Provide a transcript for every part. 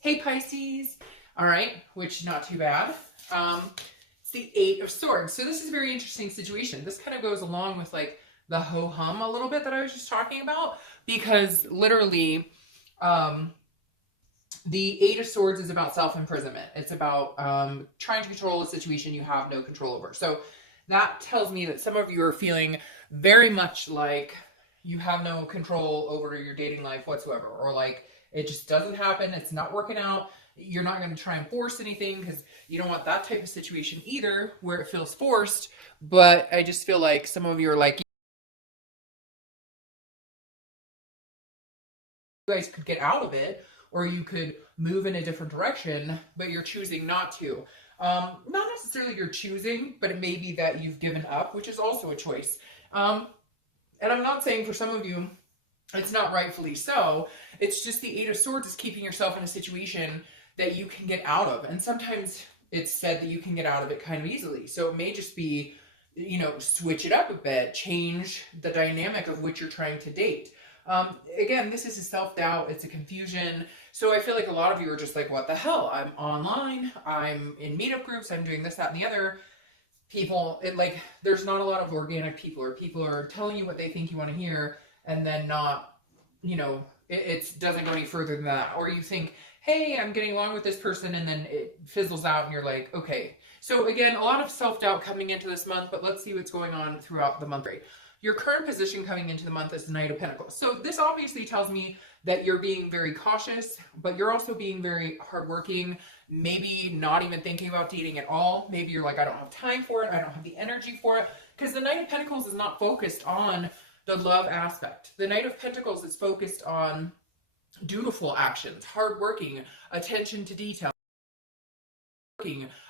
Hey Pisces. All right, which not too bad. It's the Eight of Swords. So this is a very interesting situation. This kind of goes along with like the ho-hum a little bit that I was just talking about, because literally the Eight of Swords is about self-imprisonment. It's about trying to control a situation you have no control over. So that tells me that some of you are feeling very much like you have no control over your dating life whatsoever, or like it just doesn't happen, it's not working out. You're not going to try and force anything because you don't want that type of situation either where it feels forced. But I just feel like some of you are like, you guys could get out of it, or you could move in a different direction, but you're choosing not to. Not necessarily you're choosing, but it may be that you've given up, which is also a choice. And I'm not saying for some of you it's not rightfully so. It's just the Eight of Swords is keeping yourself in a situation that you can get out of. And sometimes it's said that you can get out of it kind of easily. So it may just be, switch it up a bit, change the dynamic of which you're trying to date. Again, this is a self-doubt, it's a confusion. So I feel like a lot of you are just like, what the hell? I'm online, I'm in meetup groups, I'm doing this, that, and the other. People, there's not a lot of organic people, or people are telling you what they think you want to hear, and then not, it doesn't go any further than that. Or you think, hey, I'm getting along with this person, and then it fizzles out, and you're like, okay. So again, a lot of self-doubt coming into this month, but let's see what's going on throughout the month. Your current position coming into the month is the Knight of Pentacles. So this obviously tells me that you're being very cautious, but you're also being very hardworking, maybe not even thinking about dating at all. Maybe you're like, I don't have time for it, I don't have the energy for it, because the Knight of Pentacles is not focused on the love aspect. The Knight of Pentacles is focused on dutiful actions, hardworking, attention to detail,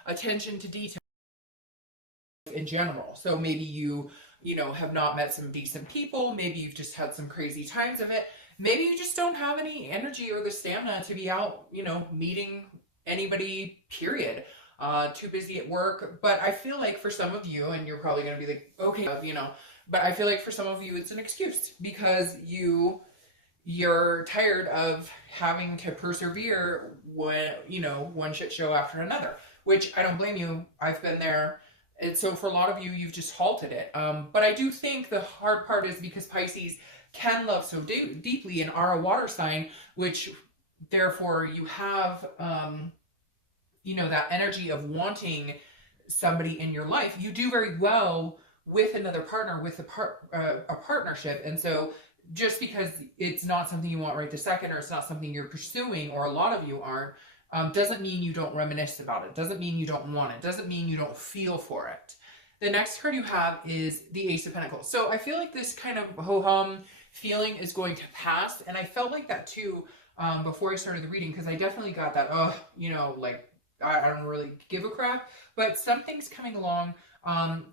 attention to detail in general. So maybe you have not met some decent people. Maybe you've just had some crazy times of it. Maybe you just don't have any energy or the stamina to be out, meeting anybody, period. Too busy at work. But I feel like for some of you, and you're probably going to be like, okay, but I feel like for some of you, it's an excuse because you're tired of having to persevere when, one shit show after another, which I don't blame you. I've been there. And so for a lot of you, you've just halted it. But I do think the hard part is because Pisces can love so deeply and are a water sign, which therefore you have, that energy of wanting somebody in your life. You do very well with another partner, with a partnership. And so just because it's not something you want right this second, or it's not something you're pursuing, or a lot of you aren't, doesn't mean you don't reminisce about it. Doesn't mean you don't want it. Doesn't mean you don't feel for it. The next card you have is the Ace of Pentacles. So I feel like this kind of ho-hum feeling is going to pass. And I felt like that too before I started the reading, because I definitely got that, I don't really give a crap. But something's coming along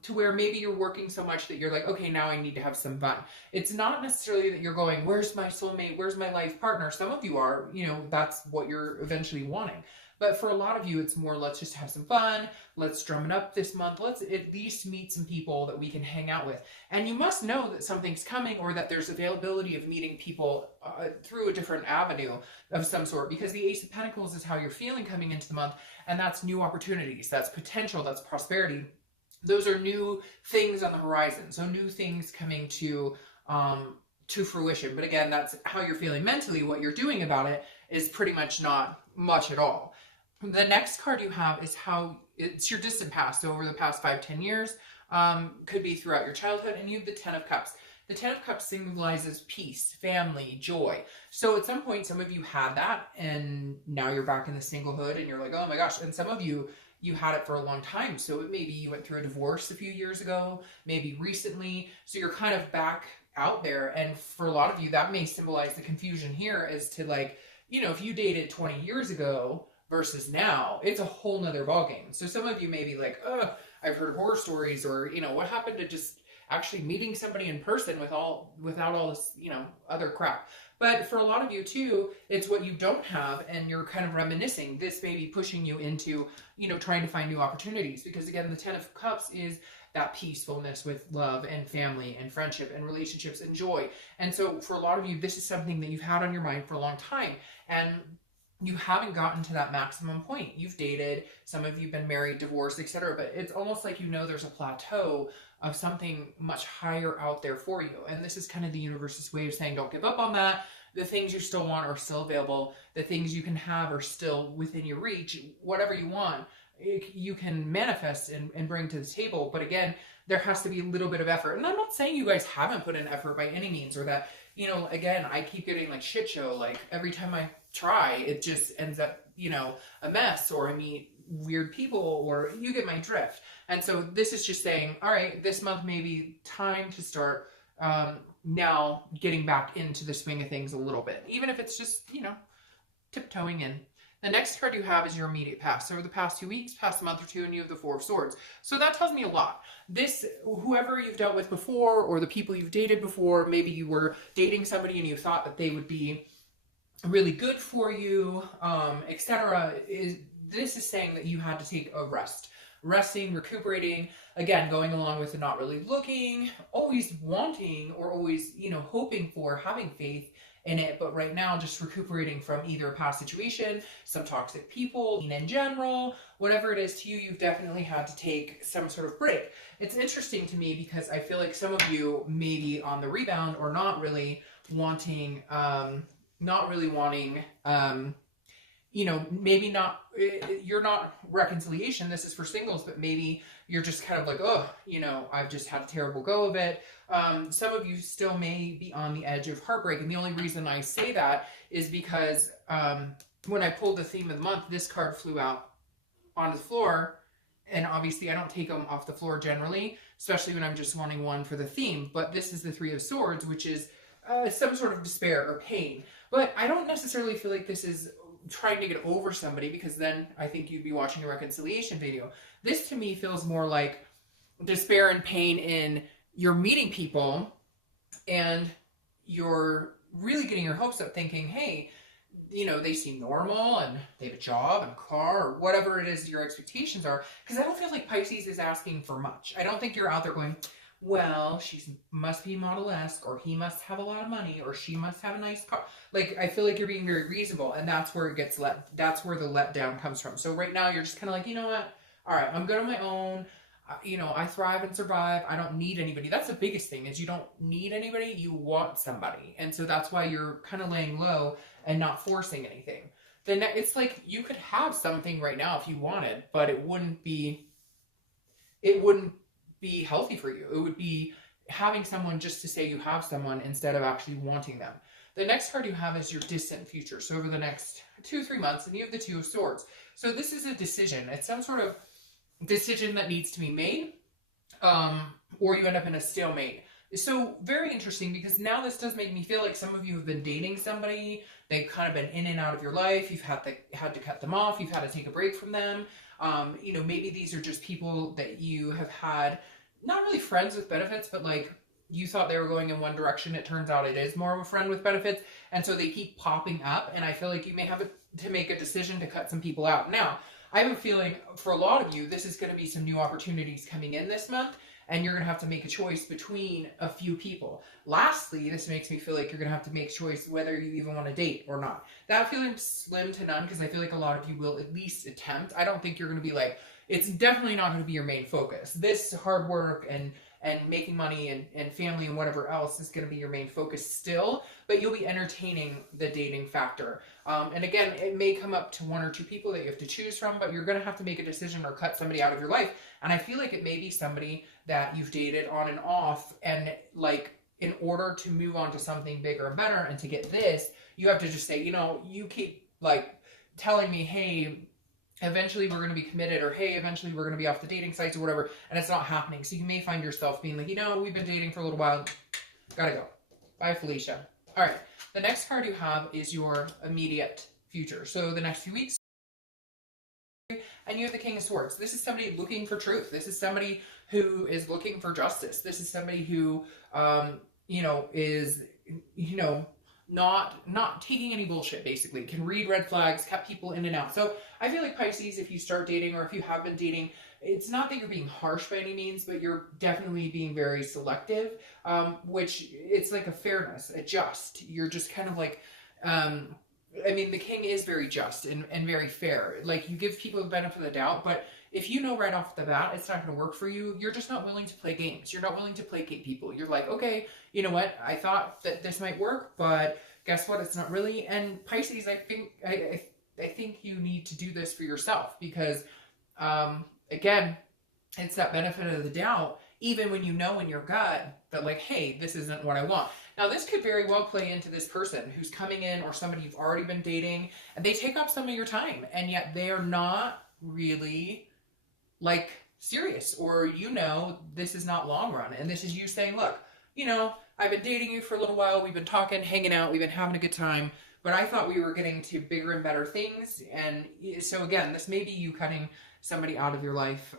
to where maybe you're working so much that you're like, okay, now I need to have some fun. It's not necessarily that you're going, where's my soulmate? Where's my life partner? Some of you are, that's what you're eventually wanting. But for a lot of you, it's more, let's just have some fun. Let's drum it up this month. Let's at least meet some people that we can hang out with. And you must know that something's coming, or that there's availability of meeting people through a different avenue of some sort, because the Ace of Pentacles is how you're feeling coming into the month. And that's new opportunities. That's potential. That's prosperity. Those are new things on the horizon. So new things coming to fruition. But again, that's how you're feeling mentally. What you're doing about it is pretty much not much at all. The next card you have is how it's your distant past. So over the past 5-10 years, could be throughout your childhood. And you have the Ten of Cups. The Ten of Cups symbolizes peace, family, joy. So at some point, some of you had that, and now you're back in the singlehood, and you're like, oh my gosh. And some of you had it for a long time. So maybe you went through a divorce a few years ago, maybe recently. So you're kind of back out there. And for a lot of you, that may symbolize the confusion here as to like, if you dated 20 years ago versus now, it's a whole nother ballgame. So some of you may be like, oh, I've heard horror stories, or, what happened to just actually meeting somebody in person without all this, other crap. But for a lot of you too, it's what you don't have, and you're kind of reminiscing. This may be pushing you into, trying to find new opportunities, because again, the Ten of Cups is that peacefulness with love and family and friendship and relationships and joy. And so for a lot of you, this is something that you've had on your mind for a long time. And you haven't gotten to that maximum point. You've dated, some of you've been married, divorced, etc. But it's almost like you know there's a plateau of something much higher out there for you. And this is kind of the universe's way of saying don't give up on that. The things you still want are still available. The things you can have are still within your reach. Whatever you want, you can manifest and bring to the table. But again, there has to be a little bit of effort. And I'm not saying you guys haven't put in effort by any means, or that, you know, again, I keep getting like shit show. Like every time I try, it just ends up, you know, a mess, or I meet weird people, or you get my drift. And so this is just saying, all right, this month may be time to start now getting back into the swing of things a little bit, even if it's just, you know, tiptoeing in. The next card you have is your immediate past. So over the past 2 weeks, past a month or two, and you have the Four of Swords. So that tells me a lot. This, whoever you've dealt with before, or the people you've dated before, maybe you were dating somebody and you thought that they would be really good for you, etc. This is saying that you had to take a rest. Resting, recuperating, again, going along with the not really looking, always wanting, or always, you know, hoping for, having faith in it, but right now just recuperating from either a past situation, some toxic people, in general, whatever it is to you, you've definitely had to take some sort of break. It's interesting to me because I feel like some of you may be on the rebound, or not really wanting, you know, maybe not, you're not reconciliation, this is for singles, but maybe you're just kind of like, oh, you know, I've just had a terrible go of it. Some of you still may be on the edge of heartbreak. And the only reason I say that is because when I pulled the theme of the month, this card flew out onto the floor. And obviously I don't take them off the floor generally, especially when I'm just wanting one for the theme. But this is the Three of Swords, which is some sort of despair or pain. But I don't necessarily feel like this is trying to get over somebody, because then I think you'd be watching a reconciliation video. This to me feels more like despair and pain in you're meeting people and you're really getting your hopes up thinking, hey, you know, they seem normal and they have a job and car, or whatever it is your expectations are. Because I don't feel like Pisces is asking for much. I don't think you're out there going, well, she must be model-esque, or he must have a lot of money, or she must have a nice car. Like, I feel like you're being very reasonable, and that's where it gets that's where the letdown comes from. So right now you're just kind of like, you know what? All right, I'm good on my own. You know, I thrive and survive. I don't need anybody. That's the biggest thing, is you don't need anybody. You want somebody. And so that's why you're kind of laying low and not forcing anything. Then it's like you could have something right now if you wanted, but it wouldn't be healthy for you. It would be having someone just to say you have someone instead of actually wanting them. The next card you have is your distant future. So over the next 2-3 months, and you have the Two of Swords. So this is a decision. It's some sort of decision that needs to be made, or you end up in a stalemate. So very interesting, because now this does make me feel like some of you have been dating somebody. They've kind of been in and out of your life. You've had to cut them off. You've had to take a break from them. You know, maybe these are just people that you have had, not really friends with benefits, but like you thought they were going in one direction. It turns out it is more of a friend with benefits. And so they keep popping up. And I feel like you may have to make a decision to cut some people out. Now, I have a feeling for a lot of you, this is going to be some new opportunities coming in this month. And you're going to have to make a choice between a few people. Lastly, this makes me feel like you're going to have to make a choice whether you even want to date or not. That feeling slim to none, because I feel like a lot of you will at least attempt. I don't think you're going to be like, it's definitely not going to be your main focus. This hard work and making money and family and whatever else is going to be your main focus still, but you'll be entertaining the dating factor. And again, it may come up to 1 or 2 people that you have to choose from, but you're going to have to make a decision or cut somebody out of your life. And I feel like it may be somebody that you've dated on and off, and like in order to move on to something bigger and better and to get this, you have to just say, you know, you keep like telling me, hey, eventually we're going to be committed, or hey, eventually we're going to be off the dating sites or whatever, and it's not happening. So you may find yourself being like, you know, we've been dating for a little while, gotta go. Bye, Felicia. All right, the next card you have is your immediate future. So the next few weeks, and you have the King of Swords. This is somebody looking for truth. This is somebody who is looking for justice. This is somebody who, you know, is, you know, not taking any bullshit, basically. Can read red flags, cut people in and out. So I feel like Pisces, if you start dating, or if you have been dating, it's not that you're being harsh by any means, but you're definitely being very selective, which it's like a fairness, a just. You're just kind of like I mean, the king is very just and very fair. Like, you give people the benefit of the doubt, but if you know right off the bat it's not going to work for you, you're just not willing to play games. You're not willing to placate people. You're like, okay, you know what? I thought that this might work, but guess what? It's not really. And Pisces, I think you need to do this for yourself because, again, it's that benefit of the doubt, even when you know in your gut that, like, hey, this isn't what I want. Now, this could very well play into this person who's coming in or somebody you've already been dating, and they take up some of your time, and yet they are not really, like, serious, or, you know, this is not long run. And this is you saying, look, you know, I've been dating you for a little while. We've been talking, hanging out. We've been having a good time. But I thought we were getting to bigger and better things. And so, again, this may be you cutting somebody out of your life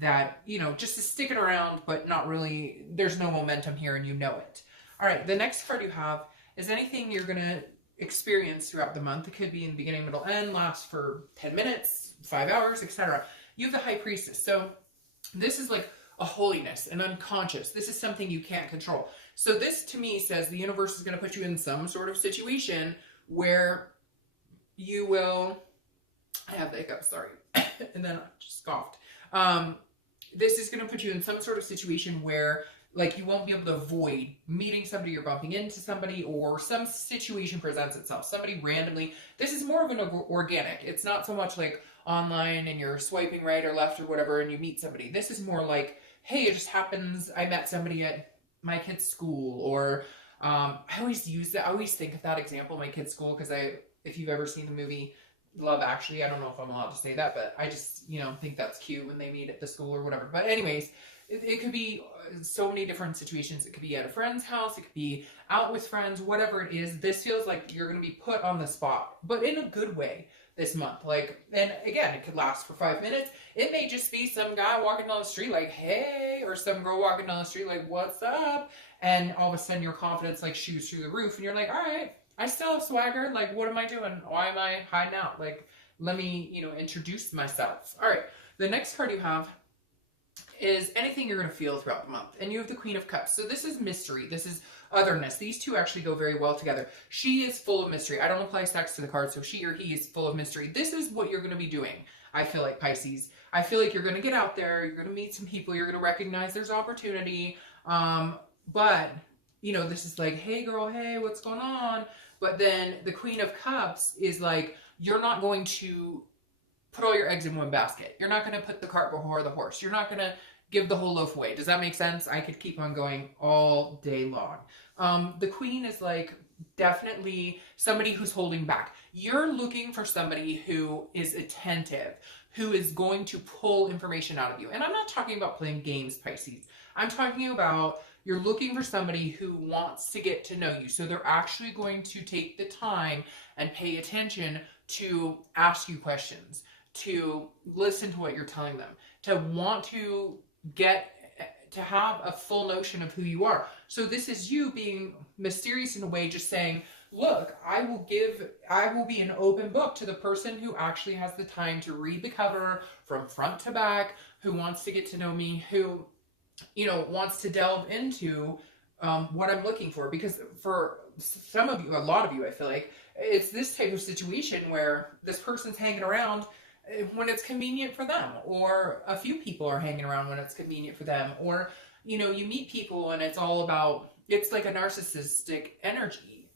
that, you know, just is sticking around, but not really, there's no momentum here and you know it. All right, the next card you have is anything you're going to experience throughout the month. It could be in the beginning, middle, end, last for 10 minutes, 5 hours, etc. You have the High Priestess. So this is like a holiness, an unconscious. This is something you can't control. So this, to me, says the universe is going to put you in some sort of situation where you will... I have the hiccups, sorry. And then I just scoffed. This is going to put you in some sort of situation where, like, you won't be able to avoid meeting somebody, you're bumping into somebody, or some situation presents itself. Somebody randomly. This is more of an organic. It's not so much like online and you're swiping right or left or whatever and you meet somebody. This is more like, hey, it just happens. I met somebody at my kid's school, or I always think of that example, my kid's school, because if you've ever seen the movie Love Actually, I don't know if I'm allowed to say that, but I just, you know, think that's cute when they meet at the school or whatever. But anyways, it could be so many different situations. It could be at a friend's house. It could be out with friends, whatever it is. This feels like you're going to be put on the spot, but in a good way this month. Like, and again, it could last for 5 minutes. It may just be some guy walking down the street like, hey, or some girl walking down the street like, what's up? And all of a sudden your confidence like shoots through the roof and you're like, all right, I still have swagger. Like, what am I doing? Why am I hiding out? Like, let me, you know, introduce myself. All right. The next card you have is anything you're going to feel throughout the month. And you have the Queen of Cups. So this is mystery. This is otherness. These two actually go very well together. She is full of mystery. I don't apply sex to the card, so she or he is full of mystery. This is what you're going to be doing, I feel like, Pisces. I feel like you're going to get out there. You're going to meet some people. You're going to recognize there's opportunity. But, you know, this is like, hey, girl, hey, what's going on? But then the Queen of Cups is like, you're not going to put all your eggs in one basket. You're not going to put the cart before the horse. You're not going to give the whole loaf away. Does that make sense? I could keep on going all day long. The Queen is like definitely somebody who's holding back. You're looking for somebody who is attentive, who is going to pull information out of you. And I'm not talking about playing games, Pisces. I'm talking about you're looking for somebody who wants to get to know you. So they're actually going to take the time and pay attention to ask you questions, to listen to what you're telling them, to want to get to have a full notion of who you are. So this is you being mysterious in a way, just saying, look, I will be an open book to the person who actually has the time to read the cover from front to back, who wants to get to know me, who, you know, wants to delve into what I'm looking for. Because for some of you, a lot of you, I feel like it's this type of situation where this person's hanging around when it's convenient for them, or a few people are hanging around when it's convenient for them, or, you know, you meet people and it's all about, it's like a narcissistic energy.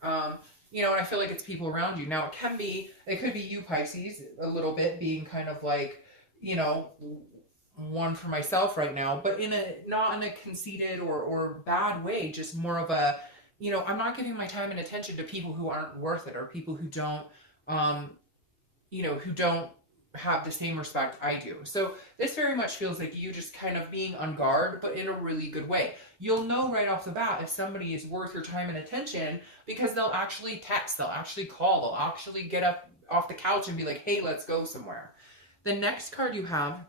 You know, and I feel like it's people around you. Now it could be you, Pisces, a little bit being kind of like, you know, one for myself right now, but not in a conceited or bad way, just more of a, you know, I'm not giving my time and attention to people who aren't worth it, or people who don't, you know, who don't have the same respect I do. So this very much feels like you just kind of being on guard, but in a really good way. You'll know right off the bat if somebody is worth your time and attention, because they'll actually text, they'll actually call, they'll actually get up off the couch and be like, hey, let's go somewhere. The next card you have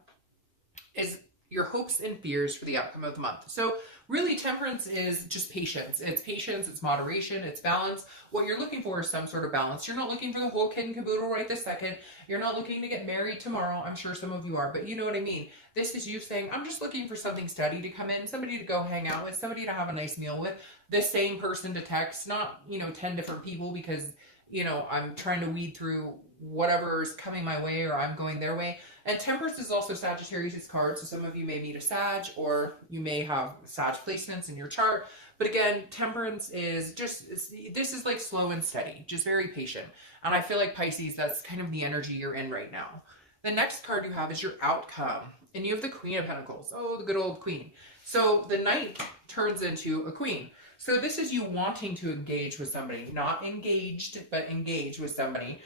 is your hopes and fears for the outcome of the month. So really, temperance is just patience. It's moderation, it's balance. What you're looking for is some sort of balance. You're not looking for the whole kid and caboodle right this second. You're not looking to get married tomorrow. I'm sure some of you are, but you know what I mean. This is you saying, I'm just looking for something steady to come in, somebody to go hang out with, somebody to have a nice meal with, the same person to text, not, you know, 10 different people, because, you know, I'm trying to weed through whatever's coming my way or I'm going their way. And Temperance is also Sagittarius' card, so some of you may meet a Sag, or you may have Sag placements in your chart. But again, Temperance is just, this is like slow and steady, just very patient. And I feel like Pisces, that's kind of the energy you're in right now. The next card you have is your outcome. And you have the Queen of Pentacles. Oh, the good old Queen. So the Knight turns into a Queen. So this is you wanting to engage with somebody. Not engaged, but engage with somebody.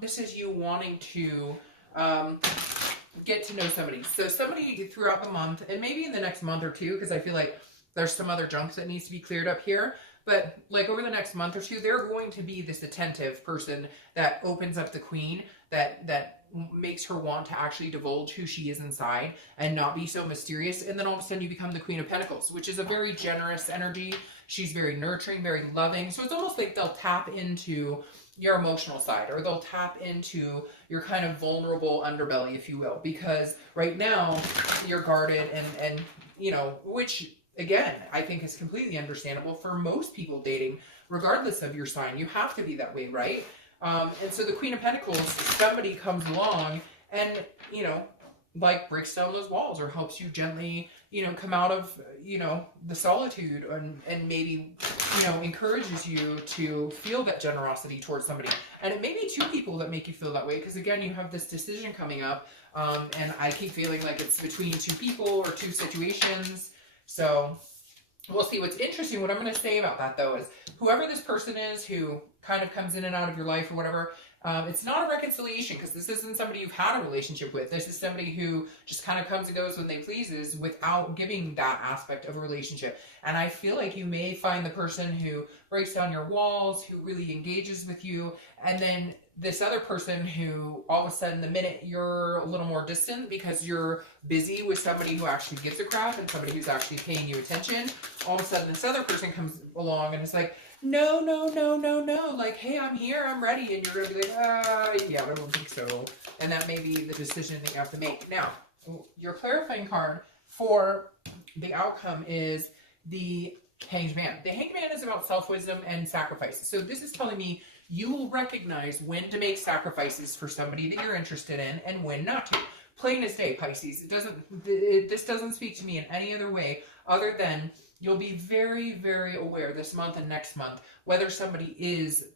This is you wanting to get to know somebody. So somebody throughout the month, and maybe in the next month or two, because I feel like there's some other junk that needs to be cleared up here. But like over the next month or two, they're going to be this attentive person that opens up the Queen, that makes her want to actually divulge who she is inside and not be so mysterious. And then all of a sudden you become the Queen of Pentacles, which is a very generous energy. She's very nurturing, very loving. So it's almost like they'll tap into your emotional side, or they'll tap into your kind of vulnerable underbelly, if you will, because right now you're guarded and you know, which again, I think is completely understandable for most people dating, regardless of your sign. You have to be that way, right? And so the Queen of Pentacles, somebody comes along and, you know, like breaks down those walls or helps you gently, you know, come out of, you know, the solitude and maybe, you know, encourages you to feel that generosity towards somebody. And it may be two people that make you feel that way, because again, you have this decision coming up, and I keep feeling like it's between two people or two situations. So we'll see. What's interesting, what I'm going to say about that though, is whoever this person is who kind of comes in and out of your life or whatever, it's not a reconciliation, because this isn't somebody you've had a relationship with. This is somebody who just kind of comes and goes when they pleases without giving that aspect of a relationship. And I feel like you may find the person who breaks down your walls, who really engages with you, and then this other person who all of a sudden the minute you're a little more distant because you're busy with somebody who actually gives a crap and somebody who's actually paying you attention, all of a sudden this other person comes along and it's like, no, no, no, no, no. Like, hey, I'm here, I'm ready. And you're going to be like, yeah, I don't think so. And that may be the decision that you have to make. Now, your clarifying card for the outcome is the Hanged Man. The Hanged Man is about self-wisdom and sacrifices. So this is telling me you will recognize when to make sacrifices for somebody that you're interested in and when not to. Plain as day, Pisces. This doesn't speak to me in any other way other than you'll be very, very aware this month and next month whether somebody is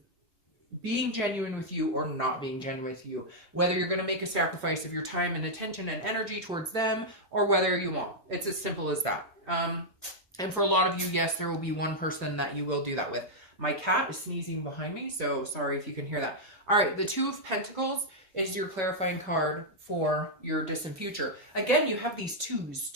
being genuine with you or not being genuine with you. Whether you're going to make a sacrifice of your time and attention and energy towards them or whether you won't. It's as simple as that. And for a lot of you, yes, there will be one person that you will do that with. My cat is sneezing behind me, so sorry if you can hear that. All right, the Two of Pentacles is your clarifying card for your distant future. Again, you have these twos.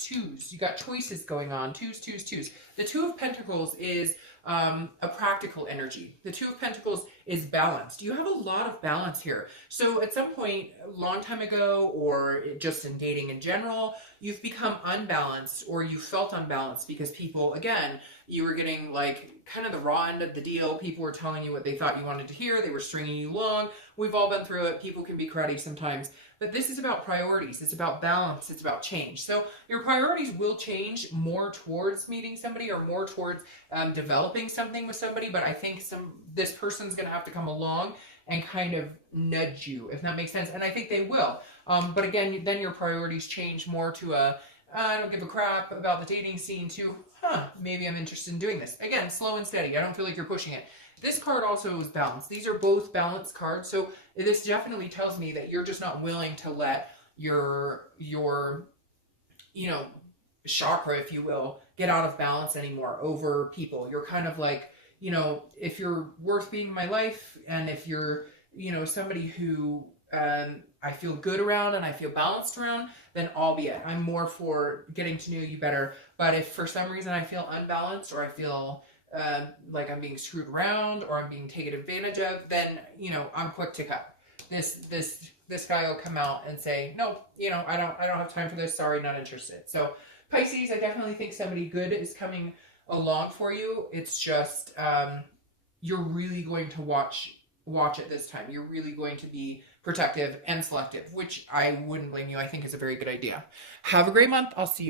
You got choices going on. Twos. The Two of Pentacles is a practical energy. The Two of Pentacles is balanced. You have a lot of balance here. So at some point, a long time ago, or just in dating in general, you've become unbalanced or you felt unbalanced because people, again, you were getting like kind of the raw end of the deal. People were telling you what they thought you wanted to hear. They were stringing you along. We've all been through it. People can be cruddy sometimes. But this is about priorities. It's about balance. It's about change. So your priorities will change more towards meeting somebody or more towards developing something with somebody. But I think this person's going to have to come along and kind of nudge you, if that makes sense. And I think they will. But again, then your priorities change more to I don't give a crap about the dating scene to, maybe I'm interested in doing this. Again, slow and steady. I don't feel like you're pushing it. This card also is balanced. These are both balanced cards. So this definitely tells me that you're just not willing to let your you know, chakra, if you will, get out of balance anymore over people. You're kind of like, you know, if you're worth being in my life and if you're, you know, somebody who I feel good around and I feel balanced around, then albeit I'm more for getting to know you better. But if for some reason I feel unbalanced or I feel like I'm being screwed around or I'm being taken advantage of, then, you know, I'm quick to cut. This guy will come out and say, no, you know, I don't have time for this. Sorry, not interested. So Pisces, I definitely think somebody good is coming along for you. It's just, you're really going to watch it this time. You're really going to be protective and selective, which I wouldn't blame you. I think is a very good idea. Have a great month. I'll see you.